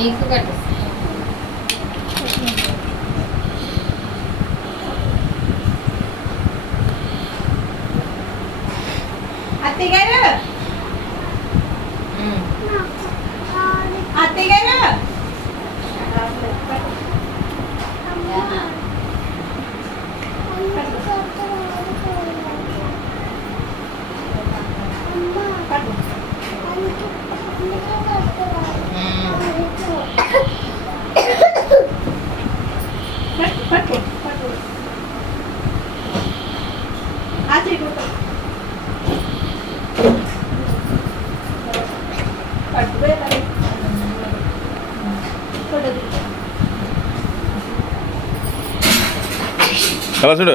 నీకు కట్టు. అత్తయ్య గారు అత్తయ్య గారు పట్టు పట్టు అలా చూడు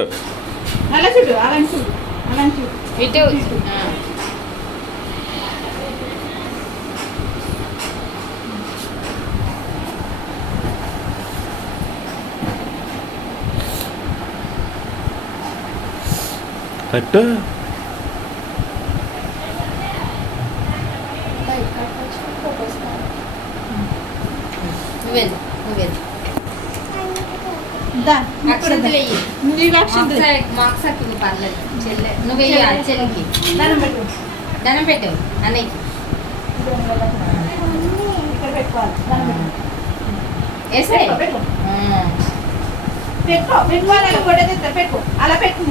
అలా చూడు అలా చూడు అలా చూడు ఇటు కట్టు నువ్వేది నువ్వేది అక్షంతలు వెయ్యి నువ్వు అక్షంతలు మార్క్స్ అక్కింది పర్లేదు చెల్లె నువ్వు వెయ్యి చెల్లికి దండం పెట్టు దండం పెట్టు అన్నయ్యకి ఇక్కడ పెట్టుకోవాలి దండం పెట్టు వేసే పెట్టుకో పెట్టుకోవాలి అలా గొడ్డ తెస్తా పెట్టుకో అలా పెట్టు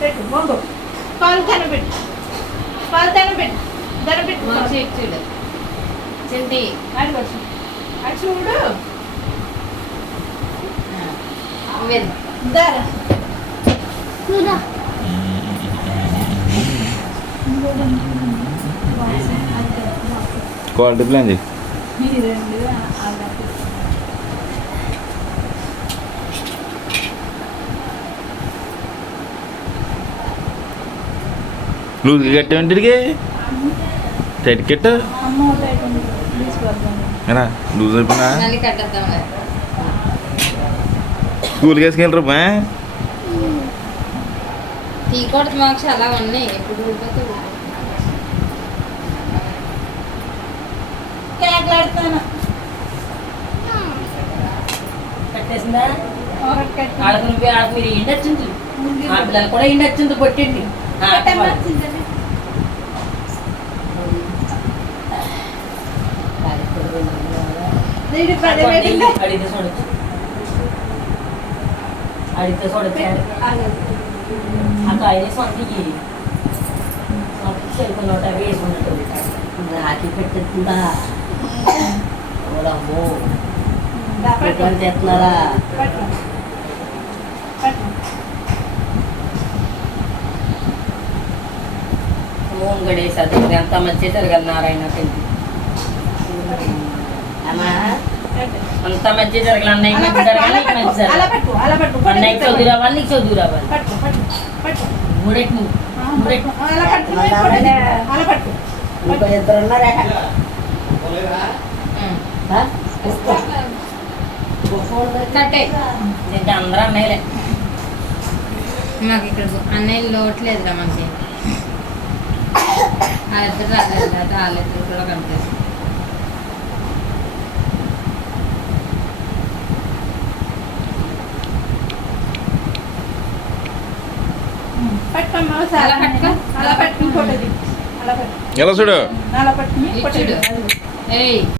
పెట్టు బొంగు కాలు దండం పెట్టు కాలు దండం పెట్టు దండం పెట్టు చూడు చెల్లి అది వచ్చు అది చూడు నువ్వేది దారా క్వాలిటీ ప్లాన్ చేయి లూజ్గా కట్టేంటికి టైట్ కట్టు ఏనా లూజ్ అయిపోయినా మళ్ళీ కట్టేద్దాం స్కూల్కి వేసుకెళ్ళరు బా తీయకూడదు మార్క్స్ అలా ఉన్నాయి ఎప్పుడు ఊడిపోతే కేకలాడుతాను కట్టేసిందా ఆడకు నువ్వు ఆడకు మీరు ఇండొచ్చింది ఆ పిల్లలు కూడా ఇండొచ్చింది కొట్టింది అడిగితే చూడొచ్చు అడిగితే చూడొచ్చు ఆ కాయని సొంతకి సరిపోయినోట వేసుకున్నట్టు రాకి పెట్టేస్తుందా ఓలమ్మో పెట్టుకొని తెస్తున్నారా మూన్ గడేసి అది ఎంత మంచి జరగదు నారాయణ పెళ్లి అమ్మా అంత మంచి జరగాలి అన్నయ్య మంచి జరగాలి మంచి జరగాలి అన్నయ్య చదువు రావాలి నీకు చదువు రావాలి మూడెట్టు మూడెట్టు ఇంకో ఇద్దరు ఉన్నారా కట్టే ఇంకా అందరూ అన్నయ్యలే మాకు ఇక్కడ అన్నయ్య లోట్లేదురా మనకి వాళ్ళిద్దరు రాలేదు కదా వాళ్ళిద్దరు కూడా కనిపిస్తుంది అలా పట్టుకో అలా పట్టుకుని ఫోటో అలా పట్టు ఎలా చూడు అలా పట్టుకుని ఫోటో చూడు ఏయ్